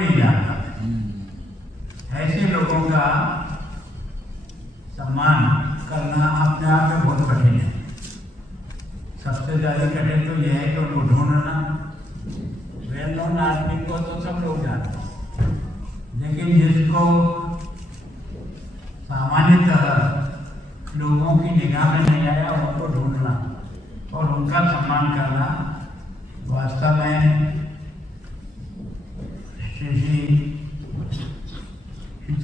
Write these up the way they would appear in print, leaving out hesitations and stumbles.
नहीं जानता। ऐसे लोगों का सम्मान करना अपने आप में बहुत कठिन है। सबसे ज़्यादा कठिन तो यह है कि उनको ढूंढना। वेल नोन आदमी को तो सब लोग जानते हैं, लेकिन जिसको सामान्यतः लोगों की निगाह में नहीं आया, उनको ढूंढना और उनका सम्मान करना वास्तव में श्री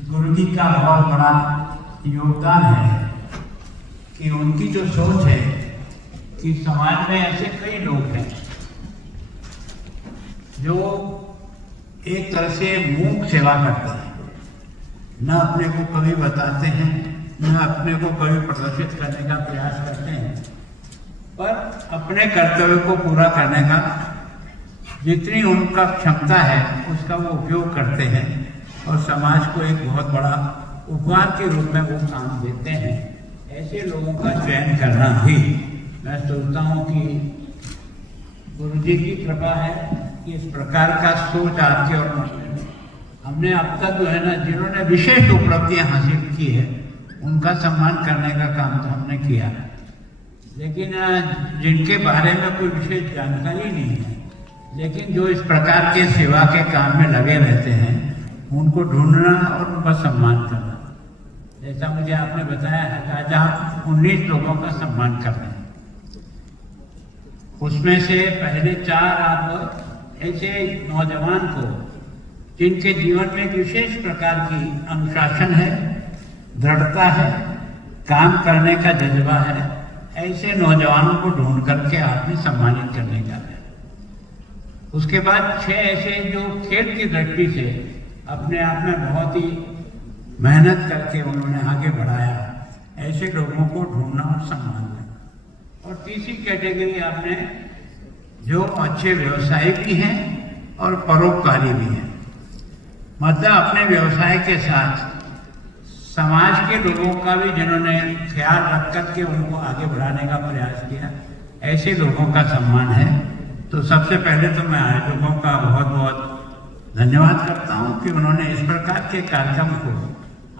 गुरु जी का बहुत बड़ा योगदान है कि उनकी जो सोच है कि समाज में ऐसे कई लोग हैं जो एक तरह से मूक सेवा करते हैं, न अपने को कभी बताते हैं, न अपने को कभी प्रदर्शित करने का प्रयास करते हैं, पर अपने कर्तव्य को पूरा करने का जितनी उनका क्षमता है उसका वो उपयोग करते हैं और समाज को एक बहुत बड़ा उपहार के रूप में वो काम देते हैं। ऐसे लोगों का चयन करना भी मैं सोचता हूँ कि गुरु जी की कृपा है कि इस प्रकार का सोच आपके और हमने अब तक जो है ना, जिन्होंने विशेष उपलब्धियां हासिल की है उनका सम्मान करने का काम तो हमने किया, लेकिन जिनके बारे में कोई विशेष जानकारी नहीं है लेकिन जो इस प्रकार के सेवा के काम में लगे रहते हैं उनको ढूंढना और उनका सम्मान करना। जैसा मुझे आपने बताया है आज आप 19 लोगों का सम्मान कर रहे हैं, उसमें से पहले 4 आप ऐसे नौजवान को जिनके जीवन में एक विशेष प्रकार की अनुशासन है, दृढ़ता है, काम करने का जज्बा है, ऐसे नौजवानों को ढूंढ करके आपने सम्मानित करने का है। उसके बाद 6 ऐसे जो खेल की दृष्टि से अपने आप में बहुत ही मेहनत करके उन्होंने आगे बढ़ाया, ऐसे लोगों को ढूंढना और सम्मान देना। और तीसरी कैटेगरी आपने जो अच्छे व्यवसायी भी हैं और परोपकारी भी हैं, मतलब अपने व्यवसाय के साथ समाज के लोगों का भी जिन्होंने ख्याल रख करके उनको आगे बढ़ाने का प्रयास किया, ऐसे लोगों का सम्मान है। तो सबसे पहले तो मैं आयोजकों का बहुत बहुत धन्यवाद करता हूं कि उन्होंने इस प्रकार के कार्यक्रम को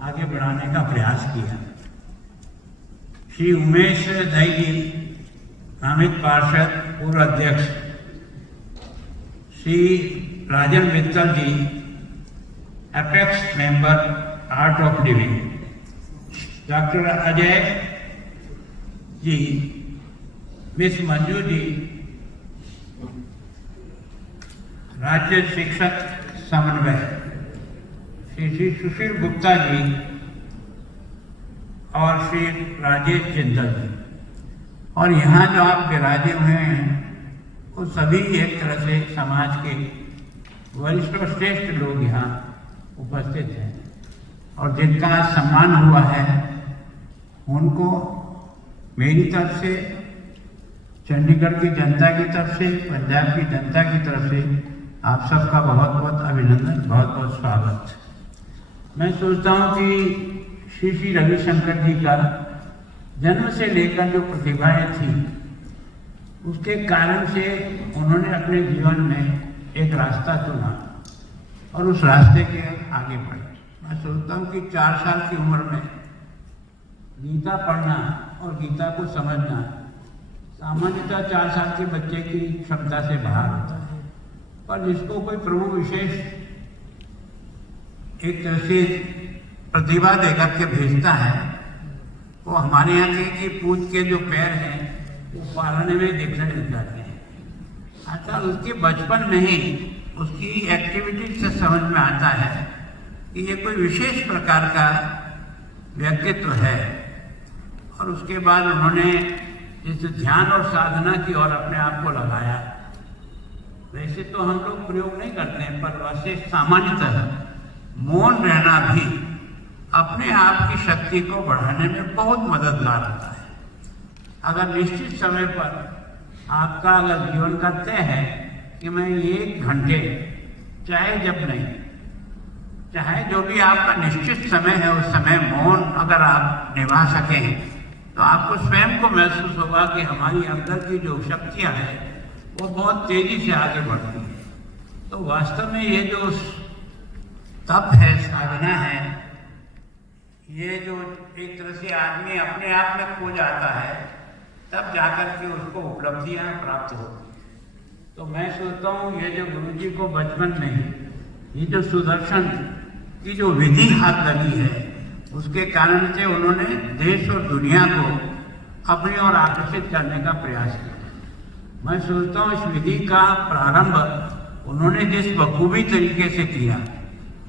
आगे बढ़ाने का प्रयास किया। श्री उमेश दाई जी, नामित पार्षद पूर्व अध्यक्ष, Shri Rajan Mittal ji, apex member Art of Living, doctor Ajay ji, miss Manju ji, राज्य शिक्षक समन्वय, श्री सुशील गुप्ता जी और श्री राजेश जिंदल जी, और यहाँ जो आप विराजे हुए हैं वो सभी एक तरह से समाज के वरिष्ठ और श्रेष्ठ लोग यहाँ उपस्थित हैं और जिनका सम्मान हुआ है उनको मेरी तरफ से, चंडीगढ़ की जनता की तरफ से, पंजाब की जनता की तरफ से आप सबका बहुत बहुत अभिनंदन, बहुत बहुत स्वागत। मैं सोचता हूँ कि श्री रविशंकर जी का जन्म से लेकर जो प्रतिभाएं थी उसके कारण से उन्होंने अपने जीवन में एक रास्ता चुना और उस रास्ते के आगे बढ़े। मैं सोचता हूँ कि 4 साल की उम्र में गीता पढ़ना और गीता को समझना सामान्यतः 4 साल के बच्चे की क्षमता से बाहर होता है, पर जिसको कोई प्रभु विशेष एक तरह से प्रतिभा देकर के भेजता है, वो हमारे यहाँ के पूज के जो पैर हैं वो पालने में देखने लग जाते हैं। अच्छा, उसके बचपन में ही उसकी एक्टिविटी से समझ में आता है कि ये कोई विशेष प्रकार का व्यक्तित्व है। और उसके बाद उन्होंने इस ध्यान और साधना की ओर अपने आप को लगाया। वैसे तो हम लोग प्रयोग नहीं करते हैं, पर वैसे सामान्यतः मौन रहना भी अपने आप की शक्ति को बढ़ाने में बहुत मददगार होता है। अगर निश्चित समय पर आपका अगर जीवन का तय है कि मैं 1 घंटे, चाहे जब नहीं, चाहे जो भी आपका निश्चित समय है उस समय मौन अगर आप निभा सकें तो आपको स्वयं को महसूस होगा कि हमारी अंदर की जो शक्तियाँ हैं वो बहुत तेजी से आगे बढ़ती हैं। तो वास्तव में ये जो तप है, साधना है, ये जो एक तरह से आदमी अपने आप में खो जाता है, तब जाकर के उसको उपलब्धियां प्राप्त होती है। तो मैं सोचता हूँ ये जो गुरु जी को बचपन में ही ये जो सुदर्शन की जो विधि हाथ लगी है, उसके कारण से उन्होंने देश और दुनिया को अपनी ओर आकर्षित करने का प्रयास किया। मैं सोचता हूँ इस विधि का प्रारंभ उन्होंने जिस बखूबी तरीके से किया,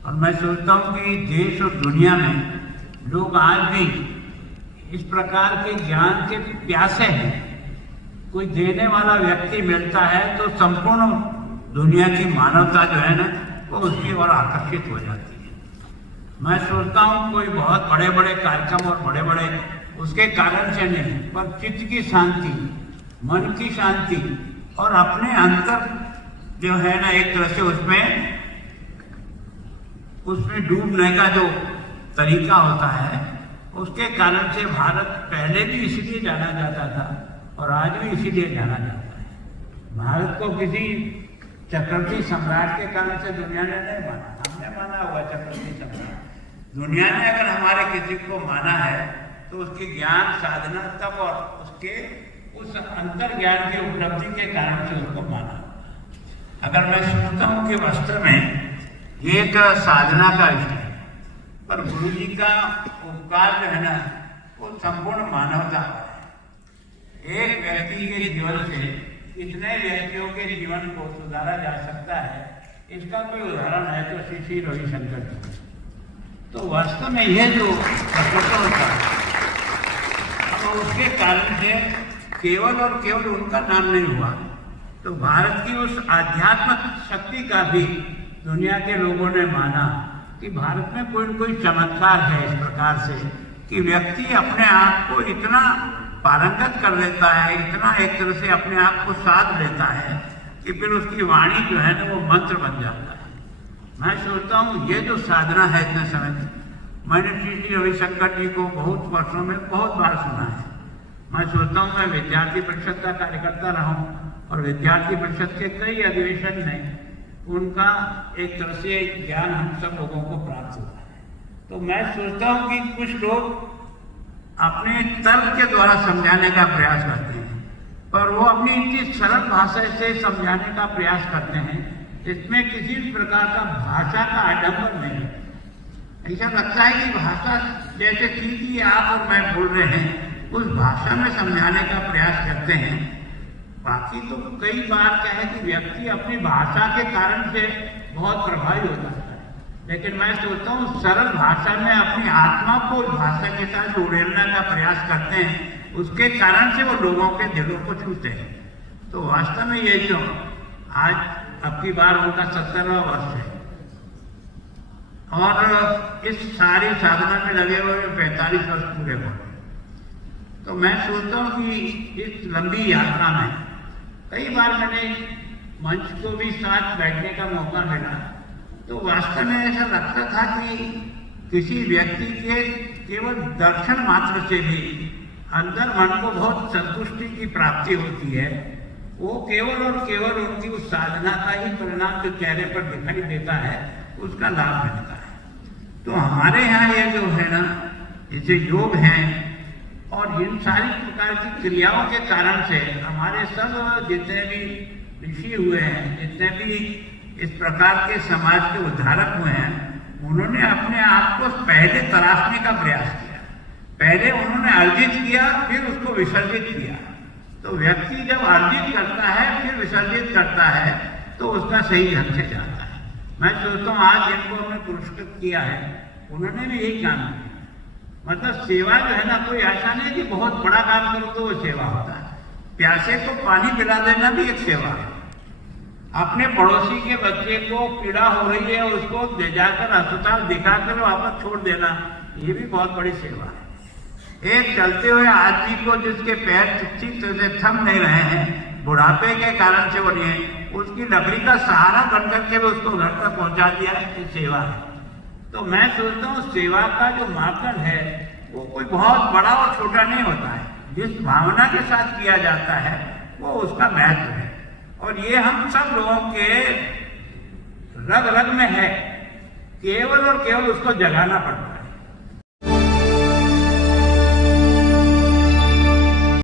और मैं सोचता हूँ कि देश और दुनिया में लोग आज भी इस प्रकार के ज्ञान के प्यासे हैं। कोई देने वाला व्यक्ति मिलता है तो संपूर्ण दुनिया की मानवता जो है ना, वो उसकी ओर आकर्षित हो जाती है। मैं सोचता हूँ कोई बहुत बड़े बड़े कार्यक्रम और बड़े बड़े उसके कारण से नहीं, पर चित्त की शांति, मन की शांति और अपने अंतर जो है ना, एक तरह से उसमें डूबने का जो तरीका होता है, उसके कारण से भारत पहले भी इसीलिए जाना जाता था और आज भी इसीलिए जाना जाता है। भारत को किसी चक्रवर्ती सम्राट के कारण से दुनिया ने नहीं माना, हमने माना हुआ चक्रवर्ती सम्राट। दुनिया ने अगर हमारे किसी को माना है तो उसकी ज्ञान साधना तब और उसके उस अंतर ज्ञान की उपलब्धि के कारण से उसको माना। अगर मैं सोचता हूँ कि वास्तव में ये एक साधना का विषय है, पर गुरु जी का उपकार जो है ना, वो संपूर्ण मानवता है। एक व्यक्ति के जीवन से कितने व्यक्तियों के जीवन को सुधारा जा सकता है, इसका कोई उदाहरण है तो श्री श्री रविशंकर जी। तो वास्तव में ये जो प्रकटन था, अब उसके कारण से केवल और केवल उनका नाम नहीं हुआ, तो भारत की उस आध्यात्मिक शक्ति का भी दुनिया के लोगों ने माना कि भारत में कोई न कोई चमत्कार है इस प्रकार से कि व्यक्ति अपने आप को इतना पारंगत कर लेता है, इतना एक तरह से अपने आप को साध लेता है कि फिर उसकी वाणी जो है ना, वो मंत्र बन जाता है। मैं सोचता हूँ ये जो साधना है इतने समय में, मैंने श्री श्री रविशंकर जी को बहुत वर्षों में बहुत बार सुना है। मैं सोचता हूँ मैं विद्यार्थी परिषद का कार्यकर्ता रहा हूँ और विद्यार्थी परिषद के कई अधिवेशन में उनका एक तरह से ज्ञान हम सब लोगों को प्राप्त हुआ है। तो मैं सोचता हूँ कि कुछ लोग अपने तर्क के द्वारा समझाने का प्रयास करते हैं, पर वो अपनी इतनी सरल भाषा से समझाने का प्रयास करते हैं, इसमें किसी भी प्रकार का भाषा का आडंबर नहीं है। ऐसा लगता है कि भाषा जैसे कि आप और मैं बोल रहे हैं, उस भाषा में समझाने का प्रयास करते हैं। बाकी तो कई बार क्या है कि व्यक्ति अपनी भाषा के कारण से बहुत प्रभावित हो जाता है, लेकिन मैं सोचता हूँ सरल भाषा में अपनी आत्मा को भाषा के साथ उड़ेलने का प्रयास करते हैं, उसके कारण से वो लोगों के दिलों को छूते हैं। तो वास्तव में ये जो आज अब की बार उनका 70वां वर्ष है और इस सारी साधना में लगे हुए 45 वर्ष पूरे हो। तो मैं सोचता हूँ कि इस लंबी यात्रा में कई बार मैंने मंच को भी साथ बैठने का मौका मिला, तो वास्तव में ऐसा लगता था कि किसी व्यक्ति के केवल दर्शन मात्र से भी अंदर मन को बहुत संतुष्टि की प्राप्ति होती है। वो केवल और केवल उनकी उस साधना का ही परिणाम जो चेहरे पर दिखाई देता है, उसका लाभ मिलता है। तो हमारे यहाँ ये जो है ना, जैसे योग हैं और इन सारी प्रकार की क्रियाओं के कारण से हमारे सब जितने भी ऋषि हुए हैं, जितने भी इस प्रकार के समाज के उद्धारक हुए हैं, उन्होंने अपने आप को पहले तराशने का प्रयास किया। पहले उन्होंने अर्जित किया, फिर उसको विसर्जित किया। तो व्यक्ति जब अर्जित करता है फिर विसर्जित करता है तो उसका सही ढंग से जाता है। मैं सोचता हूँ आज जिनको हमने पुरस्कृत किया है, उन्होंने भी यही काम किया। मतलब सेवा जो है ना, कोई ऐसा नहीं कि बहुत बड़ा काम करो तो वो सेवा होता है। प्यासे को पानी पिला देना भी एक सेवा है। अपने पड़ोसी के बच्चे को पीड़ा हो रही है, उसको ले जाकर अस्पताल दिखाकर वापस छोड़ देना, ये भी बहुत बड़ी सेवा है। एक चलते हुए आदमी को जिसके पैर ठीक तरह से थम नहीं रहे हैं, बुढ़ापे के कारण से वो नहीं है, उसकी लकड़ी का सहारा बन करके भी उसको घर तक पहुंचा दिया, ये सेवा है। तो मैं सोचता हूँ सेवा का जो मापदंड है वो कोई बहुत बड़ा और छोटा नहीं होता है। जिस भावना के साथ किया जाता है वो उसका महत्व है, और ये हम सब लोगों के रग रग में है। केवल और केवल उसको जगाना पड़ता है।